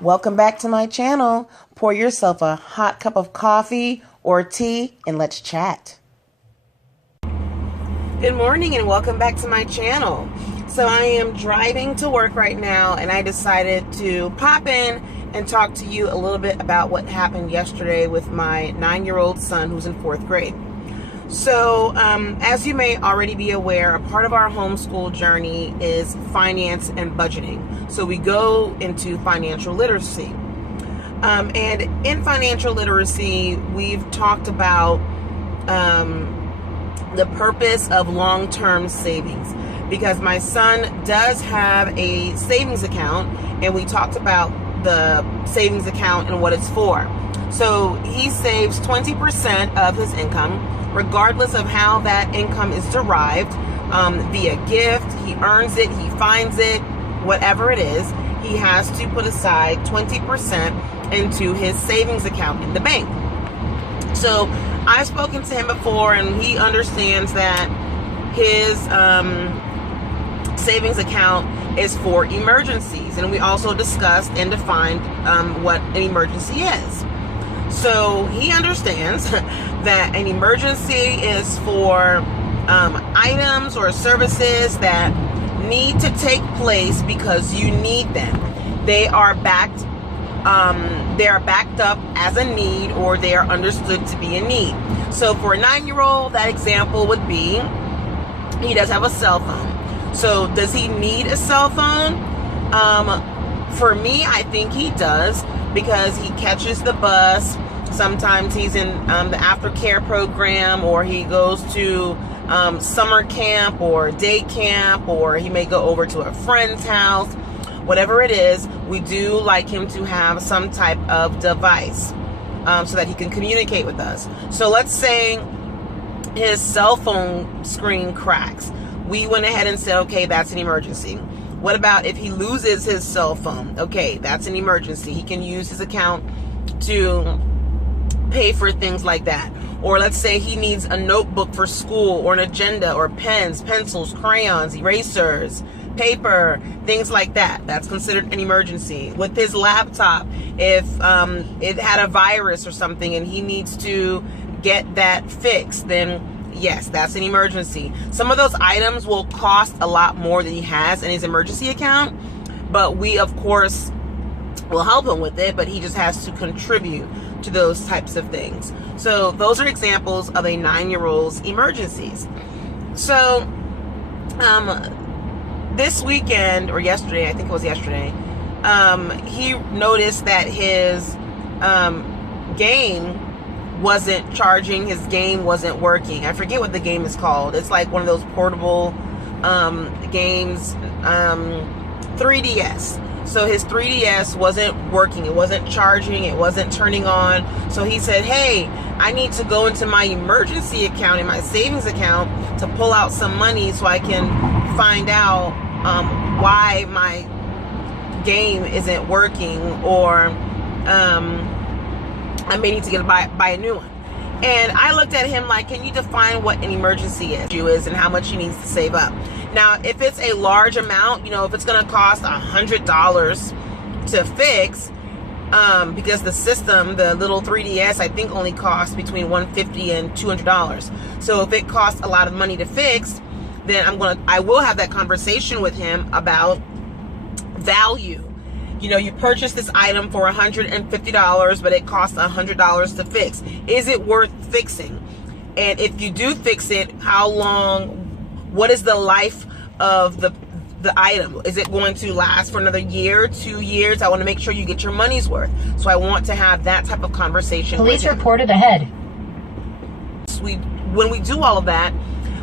Welcome back to my channel. Pour yourself a hot cup of coffee or tea and let's chat. Good morning and welcome back to my channel. So I am driving to work right now and I decided to pop in and talk to you a little bit about what happened yesterday with my 9-year-old son who's in 4th grade. So as you may already be aware, a part of our homeschool journey is finance and budgeting. So we go into financial literacy. And in financial literacy, we've talked about the purpose of long-term savings, because my son does have a savings account, and we talked about the savings account and what it's for. So he saves 20% of his income, regardless of how that income is derived, via gift, he earns it, he finds it, whatever it is, he has to put aside 20% into his savings account in the bank. So I've spoken to him before and he understands that his savings account is for emergencies, and we also discussed and defined what an emergency is. So he understands that an emergency is for items or services that need to take place because you need them. They are backed up as a need, or they are understood to be a need. So for a 9-year-old, that example would be he does have a cell phone. So does he need a cell phone? For me, I think he does, because he catches the bus. Sometimes he's in the aftercare program, or he goes to summer camp or day camp, or he may go over to a friend's house. Whatever it is, we do like him to have some type of device so that he can communicate with us. So let's say his cell phone screen cracks. We went ahead and said, okay, that's an emergency. What about if he loses his cell phone? Okay, that's an emergency. He can use his account to pay for things like that. Or let's say he needs a notebook for school, or an agenda, or pens, pencils, crayons, erasers, paper, things like that. That's considered an emergency. With his laptop, if it had a virus or something and he needs to get that fixed, then yes, that's an emergency. Some of those items will cost a lot more than he has in his emergency account, but we of course will help him with it, but he just has to contribute to those types of things. So those are examples of a 9-year-old's emergencies. So this weekend, or yesterday, I think it was yesterday, he noticed that his game wasn't charging, his game wasn't working. I forget what the game is called. It's like one of those portable games, 3DS. So his 3DS wasn't working, it wasn't charging, it wasn't turning on. So he said, hey, I need to go into my emergency account, in my savings account, to pull out some money so I can find out why my game isn't working, or I may need to buy a new one. And I looked at him like, can you define what an emergency is and how much he needs to save up? Now, if it's a large amount, if it's going to cost $100 to fix, because the system, the little 3DS, I think only costs between $150 and $200. So if it costs a lot of money to fix, then I will have that conversation with him about value. You purchase this item for $150, but it costs $100 to fix. Is it worth fixing? And if you do fix it, how long? What is the life of the item? Is it going to last for another year, 2 years? I want to make sure you get your money's worth. So I want to have that type of conversation. Police reported ahead. When we do all of that,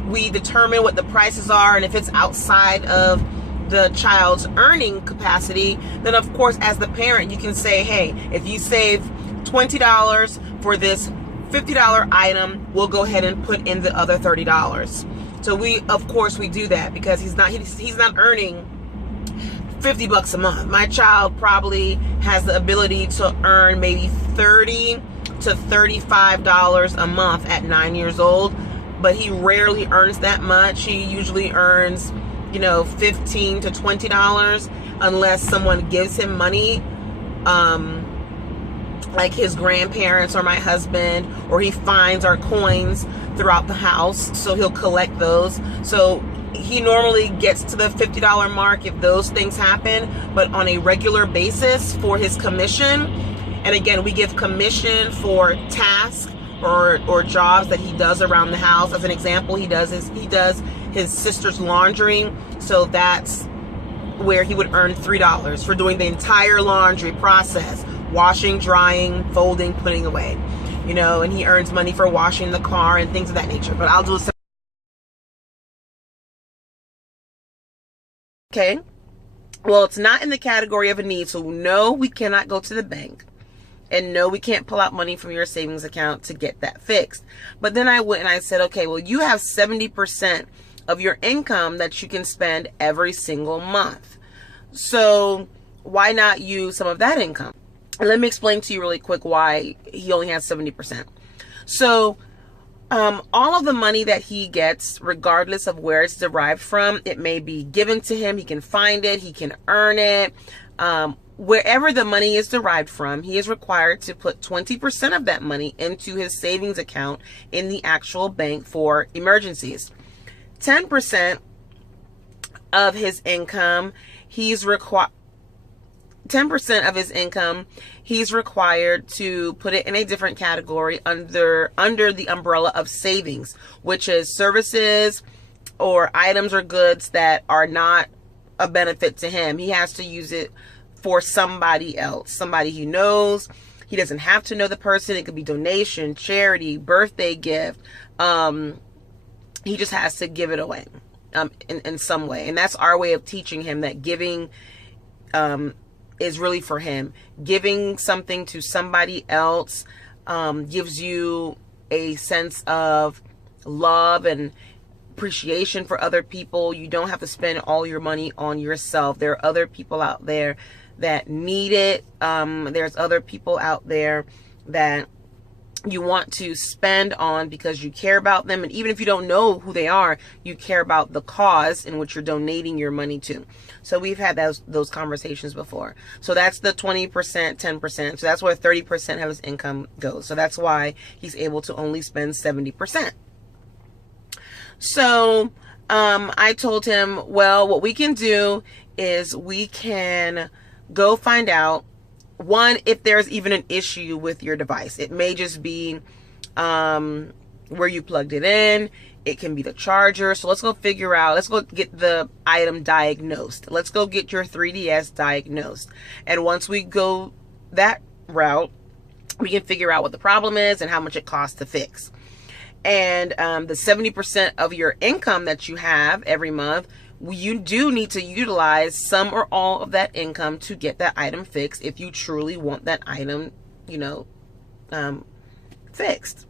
we determine what the prices are, and if it's outside of the child's earning capacity, then of course as the parent you can say, hey, if you save $20 for this $50 item, we'll go ahead and put in the other $30. So we do that, because he's not earning $50 a month. My child probably has the ability to earn maybe $30 to $35 a month at 9 years old, but he rarely earns that much. He usually earns $15 to $20 unless someone gives him money like his grandparents or my husband, or he finds our coins throughout the house, so he'll collect those. So he normally gets to the $50 mark if those things happen, but on a regular basis for his commission. And again, we give commission for tasks or jobs that he does around the house. As an example, he does his sister's laundry, so that's where he would earn $3 for doing the entire laundry process: washing, drying, folding, putting away, and he earns money for washing the car and things of that nature. But I'll do a okay. Well, it's not in the category of a need, so no, we cannot go to the bank, and no, we can't pull out money from your savings account to get that fixed. But then I went and I said, okay, well, you have 70% of your income that you can spend every single month. So why not use some of that income? And let me explain to you really quick why he only has 70%. So all of the money that he gets, regardless of where it's derived from, it may be given to him, he can find it, he can earn it. Wherever the money is derived from, he is required to put 20% of that money into his savings account in the actual bank for emergencies. 10% of his income, he's required 10% of his income, he's required to put it in a different category under the umbrella of savings, which is services or items or goods that are not a benefit to him. He has to use it for somebody else, somebody he knows. He doesn't have to know the person. It could be donation, charity, birthday gift. He just has to give it away in some way. And that's our way of teaching him that giving is really for him. Giving something to somebody else gives you a sense of love and appreciation for other people. You don't have to spend all your money on yourself. There are other people out there that need it. There's other people out there that you want to spend on because you care about them. And even if you don't know who they are, you care about the cause in which you're donating your money to. So we've had those conversations before. So that's the 20%, 10%. So that's where 30% of his income goes. So that's why he's able to only spend 70%. So I told him, well, what we can do is we can go find out, one, if there's even an issue with your device. It may just be where you plugged it in. It can be the charger. So let's go figure out, let's go get the item diagnosed. Let's go get your 3DS diagnosed. And once we go that route, we can figure out what the problem is and how much it costs to fix. And the 70% of your income that you have every month, you do need to utilize some or all of that income to get that item fixed if you truly want that item, fixed.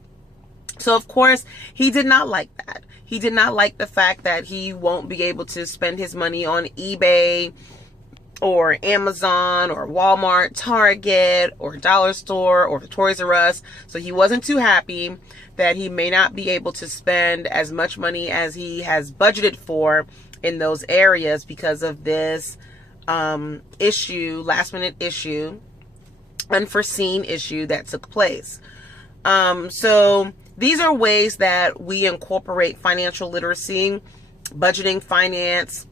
So, of course, he did not like that. He did not like the fact that he won't be able to spend his money on eBay or Amazon or Walmart, Target or Dollar Store or Toys R Us. So he wasn't too happy that he may not be able to spend as much money as he has budgeted for in those areas because of this issue, last minute issue, unforeseen issue that took place. So these are ways that we incorporate financial literacy, budgeting, finance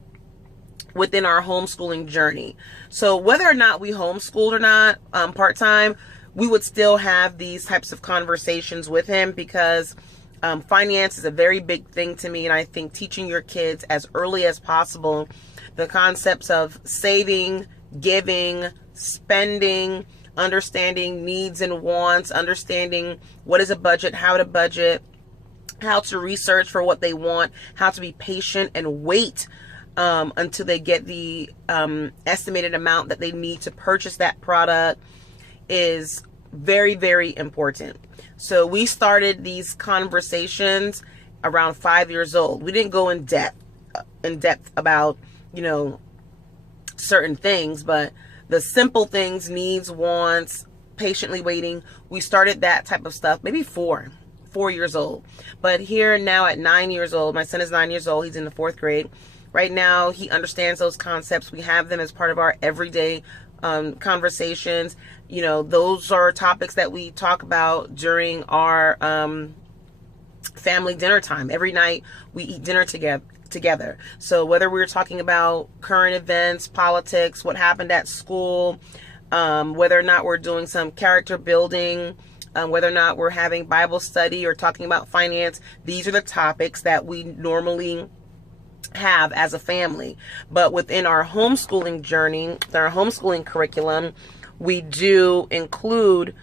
within our homeschooling journey. So whether or not we homeschooled or not part-time, we would still have these types of conversations with him because finance is a very big thing to me. And I think teaching your kids as early as possible the concepts of saving, giving, spending, understanding needs and wants, understanding what is a budget, how to research for what they want, how to be patient and wait until they get the estimated amount that they need to purchase that product is very, very important. So we started these conversations around 5 years old. We didn't go in depth about, certain things, but the simple things, needs, wants, patiently waiting, we started that type of stuff maybe 4 years old. But here now at 9 years old, my son is 9 years old, he's in the 4th grade. Right now, he understands those concepts. We have them as part of our everyday conversations. You know, those are topics that we talk about during our family dinner time. Every night we eat dinner together. So whether we're talking about current events, politics, what happened at school, whether or not we're doing some character building, whether or not we're having Bible study or talking about finance, these are the topics that we normally have as a family. But within our homeschooling journey, our homeschooling curriculum, we do include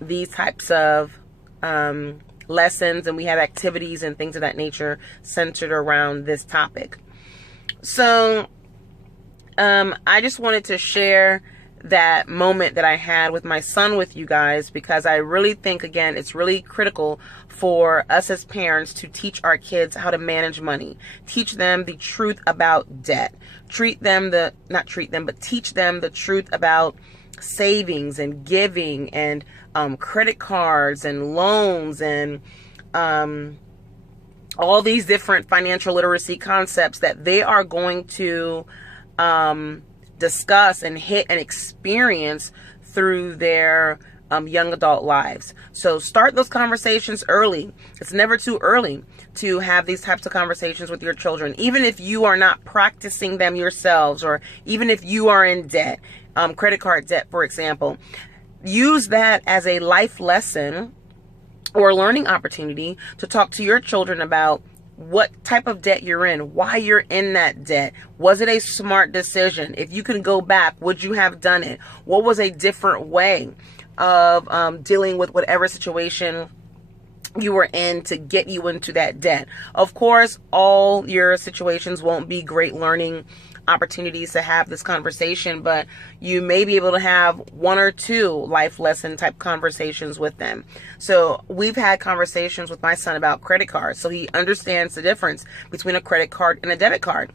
these types of lessons, and we have activities and things of that nature centered around this topic. So I just wanted to share that moment that I had with my son with you guys, because I really think, again, it's really critical for us as parents to teach our kids how to manage money, teach them the truth about debt, teach them the truth about savings and giving and credit cards and loans and all these different financial literacy concepts that they are going to discuss and hit and experience through their young adult lives. So start those conversations early. It's never too early to have these types of conversations with your children, even if you are not practicing them yourselves, or even if you are in debt, credit card debt, for example. Use that as a life lesson or a learning opportunity to talk to your children about what type of debt you're in, why you're in that debt. Was it a smart decision? If you can go back, would you have done it? What was a different way of dealing with whatever situation you were in to get you into that debt? Of course, all your situations won't be great learning opportunities to have this conversation, but you may be able to have one or two life lesson type conversations with them. So we've had conversations with my son about credit cards, so he understands the difference between a credit card and a debit card.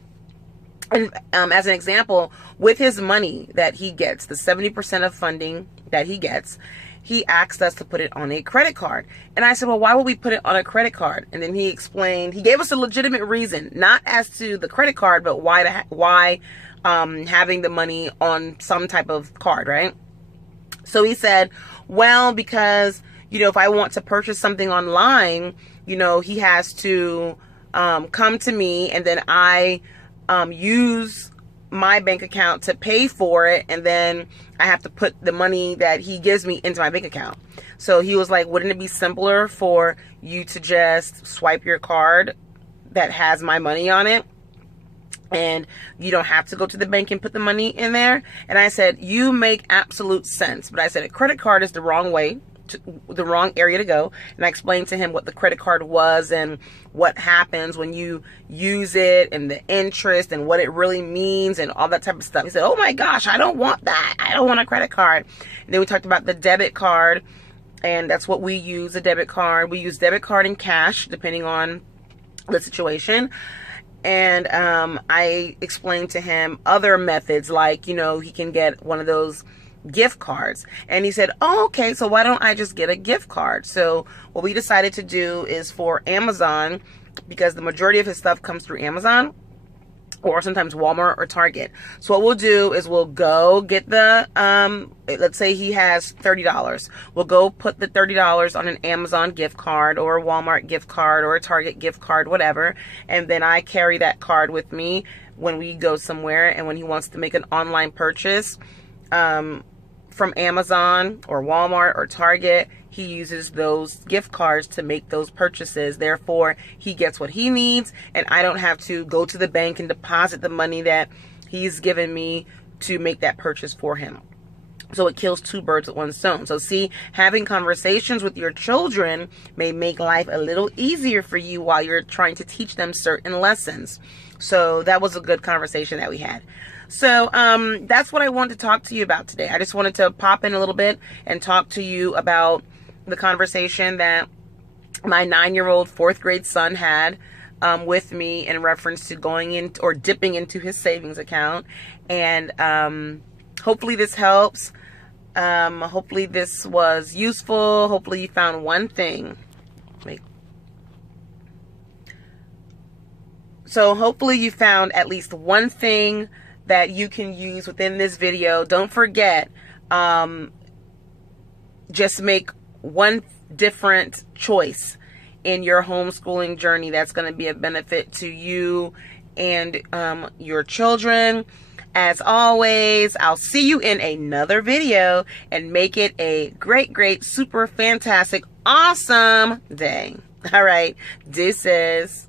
And as an example, with his money that he gets, the 70% of funding that he gets, he asked us to put it on a credit card. And I said, well, why would we put it on a credit card? And then he explained, he gave us a legitimate reason, not as to the credit card, but why having the money on some type of card, right? So he said, well, because, if I want to purchase something online, he has to come to me, and then I use my bank account to pay for it, and then I have to put the money that he gives me into my bank account. So he was like, wouldn't it be simpler for you to just swipe your card that has my money on it, and you don't have to go to the bank and put the money in there? And I said, you make absolute sense. But I said a credit card is the wrong way, the wrong area to go. And I explained to him what the credit card was and what happens when you use it and the interest and what it really means and all that type of stuff. He said, oh my gosh, I don't want that. I don't want a credit card. And then we talked about the debit card, and that's what we use, a debit card. We use debit card and cash depending on the situation. And I explained to him other methods, like, he can get one of those gift cards. And he said, oh, okay, so why don't I just get a gift card? So what we decided to do is for Amazon, because the majority of his stuff comes through Amazon or sometimes Walmart or Target. So what we'll do is we'll go get the, let's say he has $30. We'll go put the $30 on an Amazon gift card or a Walmart gift card or a Target gift card, whatever. And then I carry that card with me when we go somewhere, and when he wants to make an online purchase, from Amazon or Walmart or Target, he uses those gift cards to make those purchases. Therefore, he gets what he needs, and I don't have to go to the bank and deposit the money that he's given me to make that purchase for him. So it kills two birds with one stone. So see, having conversations with your children may make life a little easier for you while you're trying to teach them certain lessons. So that was a good conversation that we had. So that's what I wanted to talk to you about today. I just wanted to pop in a little bit and talk to you about the conversation that my 9-year-old 4th grade son had with me in reference to going in or dipping into his savings account. And hopefully this helps. Hopefully this was useful. Hopefully you found one thing. So hopefully you found at least one thing that you can use within this video. Don't forget, just make one different choice in your homeschooling journey that's going to be a benefit to you and your children. As always, I'll see you in another video, and make it a great, great, super fantastic, awesome day. All right, deuces.